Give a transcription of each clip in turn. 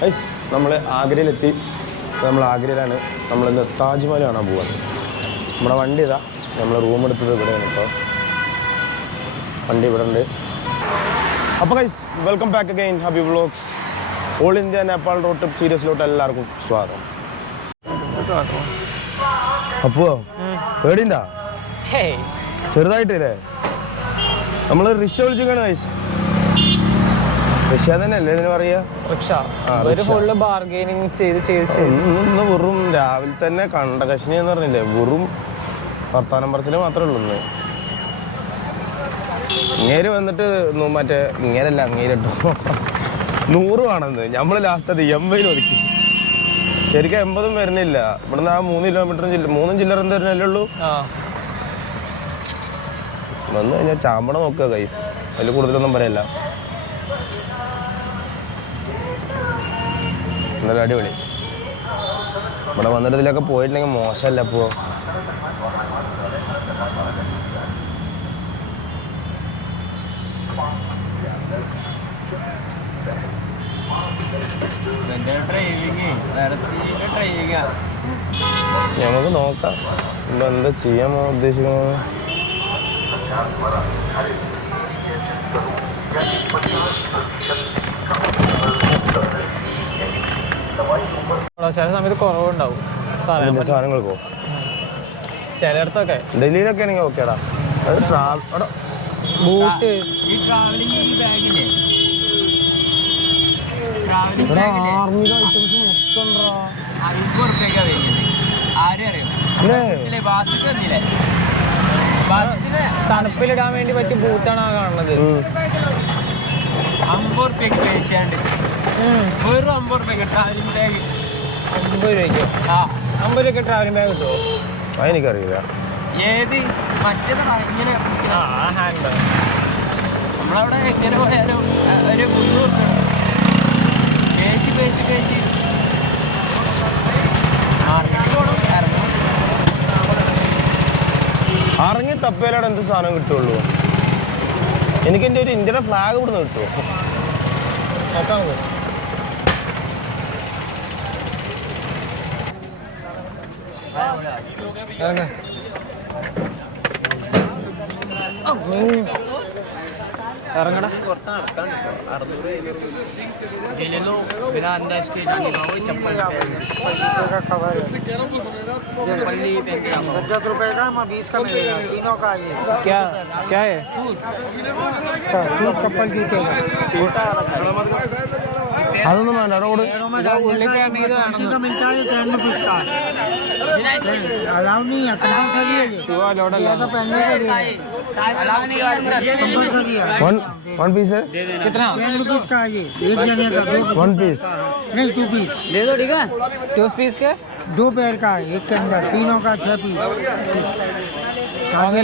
Guys നമ്മൾ ആഗ്രയിലെത്തി. നമ്മൾ ആഗ്രയിലാണ്. നമ്മളിന്ന് താജ്മഹൽ കാണാൻ പോവാണ്. നമ്മുടെ വണ്ടി ഇതാ. നമ്മൾ റൂം എടുത്തത് ഇവിടെയാണ് ഇപ്പോൾ. വണ്ടി ഇവിടെ ഉണ്ട്. അപ്പോൾ guys welcome back again Habeeb vlogs. All India Nepal road trip സീരീസിലോട്ട് എല്ലാവർക്കും സ്വാഗതം. അപ്പോൾ പേടിണ്ടാ? ചെറുതായിട്ടില്ലേ? നമ്മൾ റിക്ഷ വിളിച്ചിരിക്കുകയാണ് ഗൈസ്. റിക്ഷ തന്നെയല്ലേ ഇതിന് പറയാ? ഇന്ന് വെറും രാവിലെ തന്നെ കണ്ട കശിനി എന്ന് പറഞ്ഞില്ലേ, വെറും വർത്താനം പറച്ചില് മാത്രമേ ഉള്ളൂ. ഇന്ന് ഇങ്ങേര് വന്നിട്ട് മറ്റേ ഇങ്ങേരല്ല അങ്ങേരിട്ടോ 100 വേണമെന്ന്. നമ്മള് ലാസ്റ്റ് അത് 80 ഒതുക്കി. ശരിക്കും 80 വരുന്നില്ല. ഇവിടുന്ന് ആ 3 കിലോമീറ്ററും 3 ചില്ലറ തരുന്നല്ലേ ഉള്ളൂ. വന്നു കഴിഞ്ഞാൽ ചാമ്പട നോക്കുക ഗൈസ്. അതിൽ കൂടുതലൊന്നും പറയല്ല. എന്നാലും അടിപൊളി. ഇവിടെ വന്നിട്ട് ഇതിലൊക്കെ പോയിട്ടുണ്ടെങ്കിൽ മോശമല്ല. ഇപ്പോൾ നമുക്ക് നോക്കാം ഇപ്പൊ എന്താ ചെയ്യാൻ ഉദ്ദേശിക്കുന്നത്. ചില സമയത്ത് കുറവുണ്ടാവും സാധനങ്ങൾക്കോ. ചിലയിടത്തൊക്കെ ഡൽഹിയിലൊക്കെ ആണെങ്കിൽ ഓക്കേടാ. ബൂട്ട് ആർമിയുടെ ഐറ്റംസ് മൊത്തം തണുപ്പിലിടാൻ വേണ്ടി പറ്റിയ ബൂട്ടാണ് ആ കാണുന്നത്. 50 രൂപയ്ക്ക് പേശാണ്ട് വെറും 50 രൂപയ്ക്ക് ട്രാവലിംഗ് ബാഗ്. 50 രൂപയ്ക്ക് 50 രൂപയ്ക്ക് ട്രാവലിംഗ് ബാഗ് കിട്ടുമോ? അതെനിക്കറിയില്ല. ഏത് മറ്റേത് ഇങ്ങനെ ഹാൻഡ് ബാഗ് നമ്മളവിടെ എങ്ങനെ പോയാലും ഒരു 300 പേശി പേശി പേശി ഇറങ്ങി തപ്പേലാണ് എന്ത് സാധനം കിട്ടുള്ളൂ. എനിക്ക് എൻ്റെ ഒരു ഇന്ത്യയുടെ ഫ്ലാഗ് ഇവിടുന്ന് കിട്ടുമോ? ഇറങ്ങടാ. കുറച്ച് നടക്കാൻ 600 क्या है? അതൊന്നും വേണ്ട. റോഡ് वन पीस है कितना? 10 रुपीज का ये एक जने का 1 पीस नहीं 2 पीस दे दो. ठीक है 2 पीस के 2 पेयर का है एक के अंदर तीनों का 6 पीस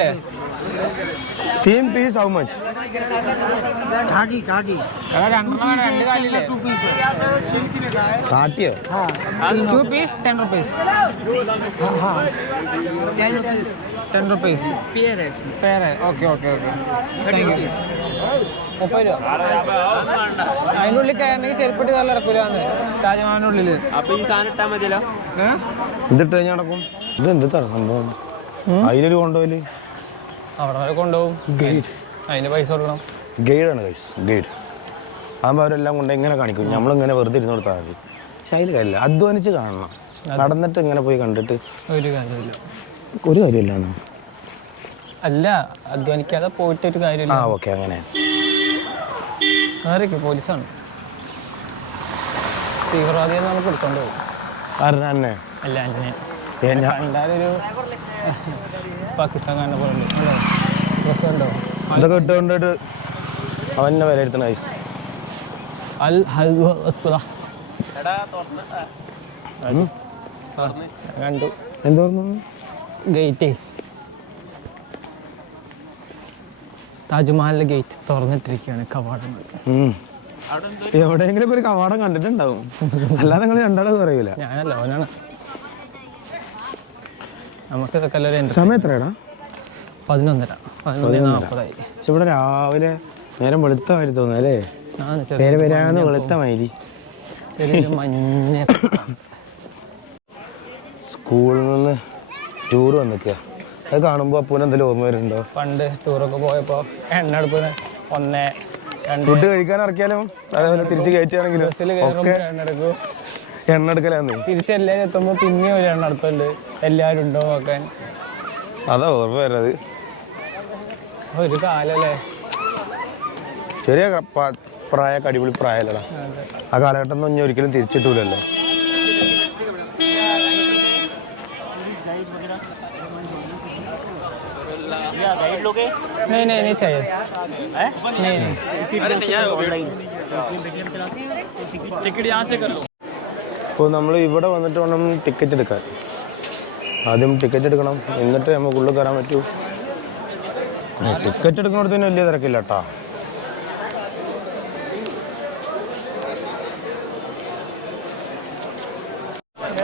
ले 3 पीस हाउ मच? थाटी थाटी 2 पीस കാട്ടിയോ? हाँ 2 पीस 10 रुपीस. हाँ 10 रुपीस 10 रुपीस पेयर है पेयर है. Okay okay okay. 30 രൂപ. അതിൻ്റെ ഉള്ളിൽ കയറണമെങ്കിൽ ചെരുപ്പിട്ട് നല്ല ഇറക്കൂലെന്ന് താജ്മഹലിൻ്റെ ഉള്ളിൽ. അപ്പൊ ഈ സാധനം ഇട്ടാ മതിയല്ലോ. ഇതിട്ട് കഴിഞ്ഞാൽ നടക്കും. ഇത് എന്ത് തരം സംഭവം? അതിലൊരു കൊണ്ടുപോയില് അവിടെ വരെ കൊണ്ടുപോകും. ഗൈഡ്. അതിന് പൈസ കൊടുക്കണം. ഗൈഡാണ് ഗൈസ്. ഗൈഡ് ആകുമ്പോൾ അവരെല്ലാം കൊണ്ട് എങ്ങനെ കാണിക്കും. നമ്മളിങ്ങനെ വെറുതെ ഇരുന്ന് കൊടുത്താൽ മതി. പക്ഷെ അതിൽ കാര്യമില്ല. അധ്വാനിച്ച് കാണണം. നടന്നിട്ട് ഇങ്ങനെ പോയി കണ്ടിട്ട് ഒരു കാര്യമില്ല. ഒരു കാര്യമില്ല. അല്ല അധ്വാനിക്കാതെ പോയിട്ട് ഒരു കാര്യമില്ല. ഓക്കെ അങ്ങനെ. ആരൊക്കെ പോലീസാണ് തീവ്രവാദിയെ നമ്മൾ പിടിച്ചോണ്ട് പോകും. തന്നെ അല്ല എന്തായാലും ഒരു പാകിസ്ഥാൻകാരനെ പോലെ ഡ്രസ് ഉണ്ടോ ഇതൊക്കെ ഇട്ടുകൊണ്ടിട്ട് അവനെ വിലയിരുത്തണ ഐസ്. കണ്ടു. എന്തോന്നു ഗേറ്റ് താജ്മഹലിലെ ഗേറ്റ് തുറന്നിട്ടിരിക്കുകയാണ്. കവാടങ്ങൾ എവിടെയെങ്കിലും ഒരു കവാടം കണ്ടിട്ടുണ്ടാവും. അല്ലാതെ നിങ്ങൾ രണ്ടാളും പറയൂല. ഞാനല്ല അവനാണ്. നമുക്ക് ഇതൊക്കെ സമയം എത്രയാടാ? 11:30 11:40. പക്ഷെ ഇവിടെ രാവിലെ നേരം വെളുത്ത മാതിരി തോന്നുന്നു അല്ലേ? പേര് വരാന്ന് വെളുത്ത മാതിരി. മഞ്ഞ സ്കൂളിൽ നിന്ന് ടൂർ വന്നിക്കുക. അത് കാണുമ്പോൾ അപ്പൂന് എന്തെങ്കിലും ഓർമ്മ വരുന്നുണ്ടോ? പണ്ട് ടൂറൊക്കെ പോയപ്പോ എണ്ണ എടുക്കുന്ന 1, 2 ഫുഡ് കഴിക്കാൻ ഇറക്കിയാലും അതേപോലെ തിരിച്ച് കയറ്റുകയാണെങ്കിലും ബസ്സിൽ കയറുമ്പോൾ എണ്ണ എടുക്കും. എണ്ണ എടുക്കലാന്നേ. തിരിച്ചെല്ലാവരും എത്തുമ്പോൾ പിന്നെ ഒരു എണ്ണ എടുപ്പുണ്ട് എല്ലാവരും ഉണ്ടോ നോക്കാൻ. അതാ ഓർമ്മ വരുന്നത്. ഒരു കാലല്ലേ. ചെറിയ പ്രായമൊക്കെ അടിപൊളി പ്രായമല്ലടാ. ആ കാലഘട്ടം ഒന്നും ഇനി ഒരിക്കലും തിരിച്ചിട്ടൂലല്ലോ. नहीं चाहिए नहीं टिकट यहाँ से कर लो. അപ്പോൾ നമ്മൾ ഇവിടെ വന്നിട്ട് വേണം ടിക്കറ്റ് എടുക്കാൻ. ആദ്യം ടിക്കറ്റ് എടുക്കണം, എന്നിട്ട് നമുക്ക് ഉള്ളിൽ കയറാൻ പറ്റൂ. ടിക്കറ്റ് എടുക്കുന്നിടത്തിന് വലിയ തിരക്കില്ല കേട്ടോ.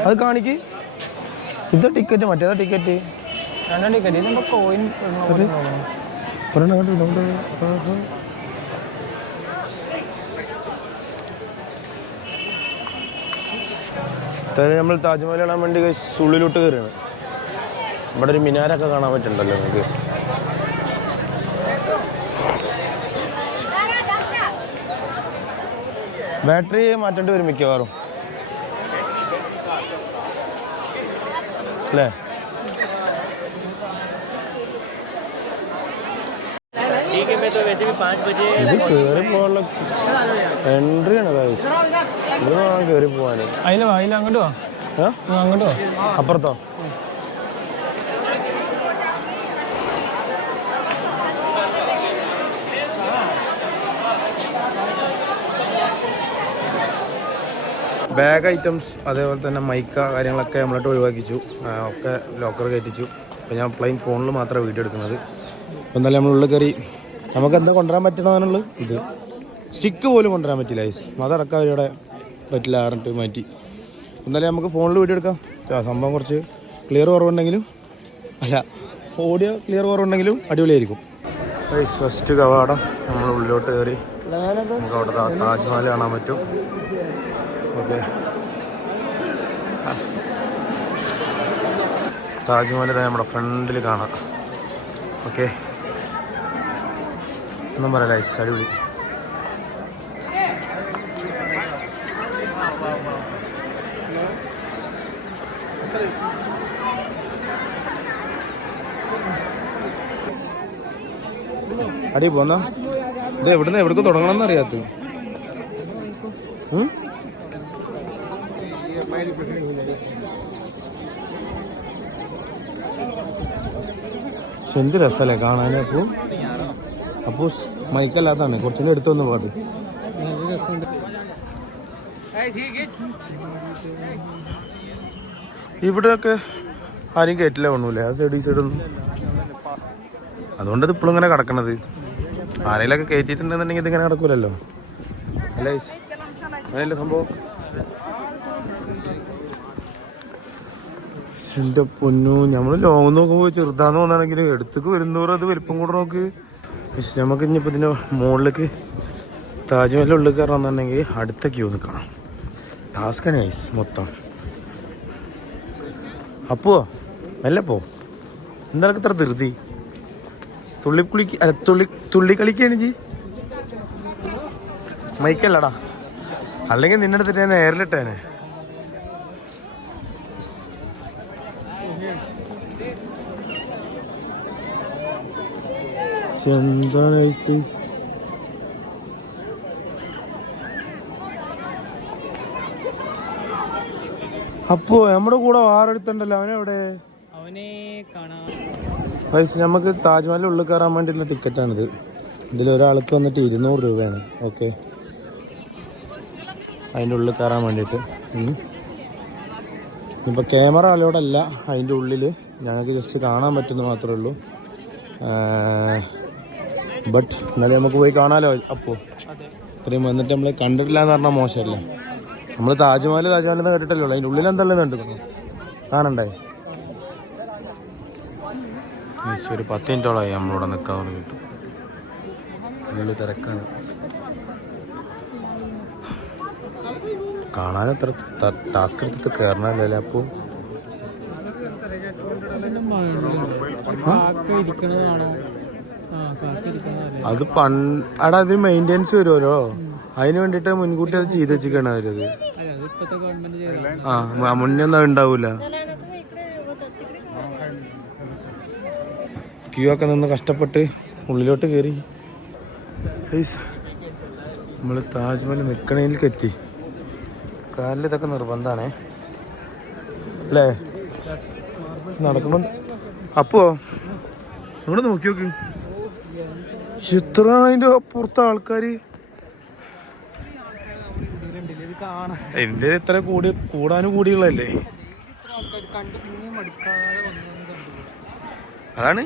അത് കാണിക്ക്. ഇതാ ടിക്കറ്റ്, മറ്റേതാ ടിക്കറ്റ്. രണ്ടാം ടിക്കറ്റ് ഇത് നമുക്ക് കോയിൻ നമ്മൾ താജ്മഹൽ കാണാൻ വേണ്ടി ഉള്ളിലോട്ട് കയറുകയാണ്. ഇവിടെ ഒരു മിനാരൊക്കെ കാണാൻ പറ്റുന്നുണ്ടല്ലോ നമുക്ക്. ബാറ്ററി മാറ്റേണ്ടി വരും മിക്കവാറും അല്ലേ? ഇത് കയറി പോകാനുള്ള എൻട്രി ആണ്. ഇവിടെ വേണം കയറി പോവാന്. അതിൽ അങ്ങോട്ട് പോവാ. അങ്ങോട്ട് പോവാ. അപ്പുറത്തോ? ബാഗ് ഐറ്റംസ് അതേപോലെ തന്നെ മൈക്ക കാര്യങ്ങളൊക്കെ നമ്മളിട്ട് ഒഴിവാക്കിച്ചു. ഒക്കെ ലോക്കർ കയറ്റിച്ചു. അപ്പോൾ ഞാൻ പ്ലെയിൻ ഫോണിൽ മാത്രമേ വീഡിയോ എടുക്കുന്നത്. അപ്പോൾ എന്നാലും നമ്മളുള്ളിൽ കയറി നമുക്ക് എന്താ കൊണ്ടുവരാൻ പറ്റണമെന്നുള്ളത് ഇത് സ്റ്റിക്ക് പോലും കൊണ്ടുവരാൻ പറ്റില്ല. അതടക്കം അവരുടെ പറ്റില്ല പറഞ്ഞിട്ട് മാറ്റി. എന്നാലും നമുക്ക് ഫോണിൽ വീഡിയോ എടുക്കാം. സംഭവം കുറച്ച് ക്ലിയർ കുറവുണ്ടെങ്കിലും ഓഡിയോ ക്ലിയർ കുറവുണ്ടെങ്കിലും അടിപൊളിയായിരിക്കും. ഫസ്റ്റ് കവാടം നമ്മൾ ഉള്ളിലോട്ട് കയറി നമുക്ക് അവിടെ താജ്മഹൽ കാണാൻ പറ്റും. ഓക്കെ, താജ്മഹൽ നമ്മുടെ ഫ്രണ്ടിൽ കാണാം. ഓക്കെ, ഒന്നും പറയല, അടിപൊളി. അടി പോന്ന ഇത് എവിടുന്ന് എവിടേക്ക് തുടങ്ങണം എന്നറിയാത്ത എന്ത് രസമല്ലേ കാണാൻ. അപ്പോ മൈക്കല്ലാത്താണ് കുറച്ചുകൂടി എടുത്തു വന്ന പാട്ട്. ഇവിടെയൊക്കെ ആരും കയറ്റില്ല വേണൂല്ലേ ആ സൈഡ് ഈ സൈഡൊന്നും. അതുകൊണ്ടത് ഇപ്പോഴും ഇങ്ങനെ കിടക്കണത്. ആരെങ്കിലൊക്കെ കയറ്റിയിട്ടുണ്ടെന്നുണ്ടെങ്കിൽ ഇതിങ്ങനെ കിടക്കൂലല്ലോ. അല്ലേ അങ്ങനെയല്ലേ സംഭവം. എൻ്റെ പൊന്നു, നമ്മൾ ലോങ് നോക്കുമ്പോൾ ചെറുതാന്ന് തോന്നുകയാണെങ്കിൽ എടുത്തേക്ക് വരുന്നവരും അത് വലിപ്പം കൂടെ നോക്ക്. നമുക്ക് ഇനിയിപ്പോൾ ഇതിൻ്റെ മുകളിലേക്ക് താജ്മഹൽ ഉള്ളിൽ കയറണമെന്നുണ്ടെങ്കിൽ അടുത്ത ക്യൂ നിൽക്കണം. ടാസ്കാണ് ഐസ് മൊത്തം. അപ്പോ മെല്ലെ പോ. എന്തായാലും ഇത്ര ധൃതി? തുള്ളിക്കളിക്കാണ് ജി. മൈക്കല്ലടാ, അല്ലെങ്കിൽ നിന്നെ അടുത്തിട്ട് ഞാൻ നേരിലിട്ടേനെ. എന്താണ് അപ്പോ നമ്മുടെ കൂടെ വാറെടുത്തുണ്ടല്ലോ, അവനെവിടെ? നമുക്ക് താജ്മഹലിൽ ഉള്ളിൽ കയറാൻ വേണ്ടിയിട്ടുള്ള ടിക്കറ്റാണിത്. ഇതിലൊരാൾക്ക് വന്നിട്ട് 200 രൂപയാണ്. ഓക്കെ, അതിൻ്റെ ഉള്ളിൽ കയറാൻ വേണ്ടിയിട്ട്. ഇപ്പോൾ ക്യാമറ അലോഡല്ല അതിൻ്റെ ഉള്ളിൽ, ഞങ്ങൾക്ക് ജസ്റ്റ് കാണാൻ പറ്റുന്ന മാത്രമേ ഉള്ളൂ. ബട്ട് എന്നാലും നമുക്ക് പോയി കാണാമല്ലോ. അപ്പോൾ ഇത്രയും വന്നിട്ട് നമ്മൾ കണ്ടിട്ടില്ല എന്ന് പറഞ്ഞാൽ മോശമല്ലേ. നമ്മൾ താജ്മഹൽ എന്ന് കേട്ടിട്ടല്ലോ, അതിൻ്റെ ഉള്ളിൽ എന്തെല്ലാം കണ്ടിരിക്കണം, കാണണ്ടേ. ഒരു 10 മിനിറ്റോളമായി നമ്മളിവിടെ നിൽക്കാൻ കിട്ടും. ഉള്ളിൽ തിരക്കാണ്. കാണാൻ അത്ര ടാസ്ക് എടുത്തിട്ട് കയറണല്ലേ അപ്പോൾ അത് അവിടെ അത് മെയിൻ്റെനൻസ് വരുമല്ലോ, അതിന് വേണ്ടിയിട്ട് മുൻകൂട്ടി അത് ചെയ്ത് വെച്ചിട്ടാണ് അവരത്. ആ മുന്നേ ഒന്നും ഉണ്ടാവൂല. ക്യൂ ഒക്കെ നിന്ന് കഷ്ടപ്പെട്ട് ഉള്ളിലോട്ട് കയറി നമ്മൾ താജ്മഹൽ നിൽക്കണേലേക്ക് എത്തി. കാലിൽ ഇതൊക്കെ നിർബന്ധമാണേ അല്ലേ നടക്കണം. അപ്പോ ഇവിടെ നോക്കി നോക്ക്, എത്ര അതിന്റെ പുറത്തെ ആൾക്കാര്. എന്റെ ഇത്ര കൂടാനും കൂടിയുള്ളല്ലേ. അതാണ്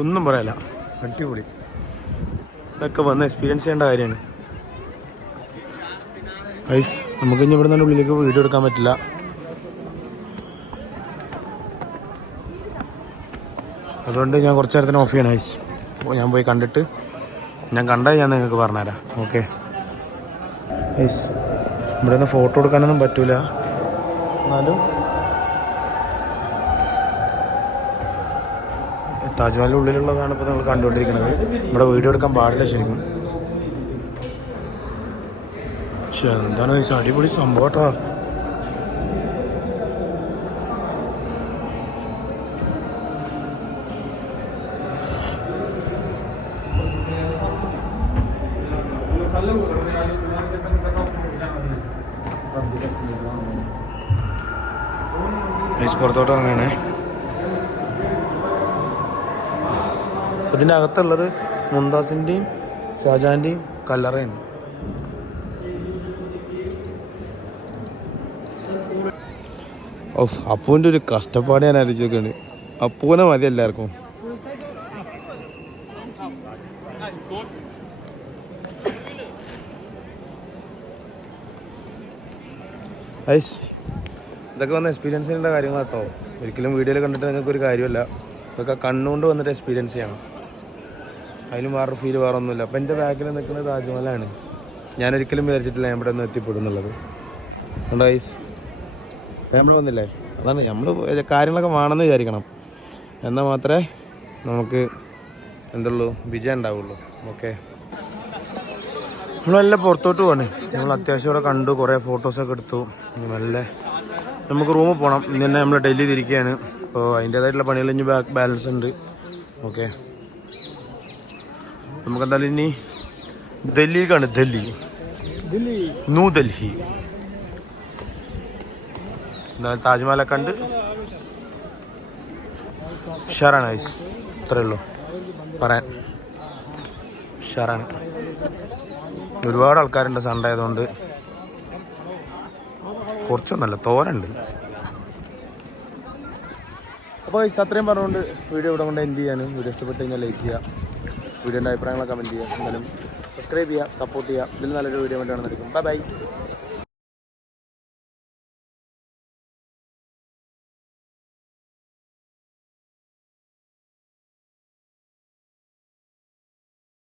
ഒന്നും പറയല, അടിപൊളി. ഇതൊക്കെ വന്ന് എക്സ്പീരിയൻസ് ചെയ്യേണ്ട കാര്യമാണ്. ഐസ് നമുക്ക് ഇനി ഇവിടെ നിന്ന് ഉള്ളിലേക്ക് വീഡിയോ എടുക്കാൻ പറ്റില്ല. അതുകൊണ്ട് ഞാൻ കുറച്ച് നേരത്തിന് ഓഫ് ചെയ്യണം ഐസ്. അപ്പോൾ ഞാൻ പോയി കണ്ടിട്ട് ഞാൻ കണ്ടത് ഞാൻ നിങ്ങൾക്ക് പറഞ്ഞുതരാം. ഓക്കെ ഐസ്, ഇവിടെ നിന്ന് ഫോട്ടോ എടുക്കാനൊന്നും പറ്റൂല, എന്നാലും താജ്മഹലിൻ്റെ ഉള്ളിലുള്ളതാണ് ഇപ്പോൾ നിങ്ങൾ കണ്ടുകൊണ്ടിരിക്കുന്നത്. ഇവിടെ വീഡിയോ എടുക്കാൻ പാടില്ല ശരിക്കും. പക്ഷെ എന്താണ് ഐസ്, അടിപൊളി സംഭവം കേട്ടോ. ഐസ് പുറത്തോട്ട് ഇറങ്ങണേ. ഇതിൻ്റെ അകത്തുള്ളത് മുംതാസിൻ്റെയും ഷാജഹാൻ്റെയും കല്ലറയാണ്. ഓഫ്, അപ്പൂൻ്റെ ഒരു കഷ്ടപ്പാട് ഞാൻ അറിയിച്ചു നോക്കുകയാണ്. അപ്പൂനെ മതി എല്ലാവർക്കും. ഐസ് ഇതൊക്കെ വന്ന് എക്സ്പീരിയൻസ് ചെയ്യേണ്ട കാര്യങ്ങൾ കേട്ടോ. ഒരിക്കലും വീഡിയോയിൽ കണ്ടിട്ട് നിങ്ങൾക്ക് ഒരു കാര്യമല്ല, ഇതൊക്കെ കണ്ണുകൊണ്ട് വന്നിട്ട് എക്സ്പീരിയൻസ് ചെയ്യണം. അതിലും വേറൊരു ഫീൽ വേറെ ഒന്നുമില്ല. അപ്പം എൻ്റെ ബാക്കിൽ നിൽക്കുന്നത് താജ്മഹലാണ്. ഞാനൊരിക്കലും വിചാരിച്ചിട്ടില്ല ഞാൻ ഇവിടെ നിന്ന് എത്തിപ്പെടും എന്നുള്ളത്. അതുകൊണ്ട് ഐസ് നമ്മൾ വന്നില്ലേ, അതാണ് നമ്മൾ കാര്യങ്ങളൊക്കെ വേണമെന്ന് വിചാരിക്കണം, എന്നാൽ മാത്രമേ നമുക്ക് എന്തുള്ളൂ വിജയം ഉണ്ടാവുള്ളൂ. ഓക്കെ, നമ്മളെല്ലാം പുറത്തോട്ട് പോകണേ. നമ്മൾ അത്യാവശ്യം ഇവിടെ കണ്ടു, കുറേ ഫോട്ടോസൊക്കെ എടുത്തു. നല്ല നമുക്ക് റൂമിൽ പോകണം. ഇന്ന് തന്നെ നമ്മൾ ഡൽഹി തിരിക്കുകയാണ്. അപ്പോൾ അതിൻ്റേതായിട്ടുള്ള പണികൾ ഇനി ബാലൻസ് ഉണ്ട്. ഓക്കെ, നമുക്കെന്തായാലും ഇനി ഡൽഹിക്കാണ്. ന്യൂ ഡൽഹി എന്തായാലും താജ്മഹലൊക്കെ കണ്ട് ഉഷാറാണ് ഐസ്. ഇത്രയേ ഉള്ളൂ പറയാൻ. ഉഷാറാണ്. ഒരുപാട് ആൾക്കാരുണ്ട് സൺഡേ ആയതുകൊണ്ട്. കുറച്ചൊന്നല്ല, തോരണ്ട്. അപ്പോൾ അത്രയും പറഞ്ഞുകൊണ്ട് വീഡിയോ ഇവിടെ കൊണ്ട് എൻഡ് ചെയ്യാനും. വീഡിയോ ഇഷ്ടപ്പെട്ട് കഴിഞ്ഞാൽ ലൈക്ക് ചെയ്യുക, വീഡിയോൻ്റെ അഭിപ്രായങ്ങളൊക്കെ കമൻറ്റ് ചെയ്യുക, എന്തായാലും സബ്സ്ക്രൈബ് ചെയ്യുക, സപ്പോർട്ട് ചെയ്യുക. ഇതിൽ നല്ലൊരു വീഡിയോ വേണ്ടി നടക്കും. ബൈ.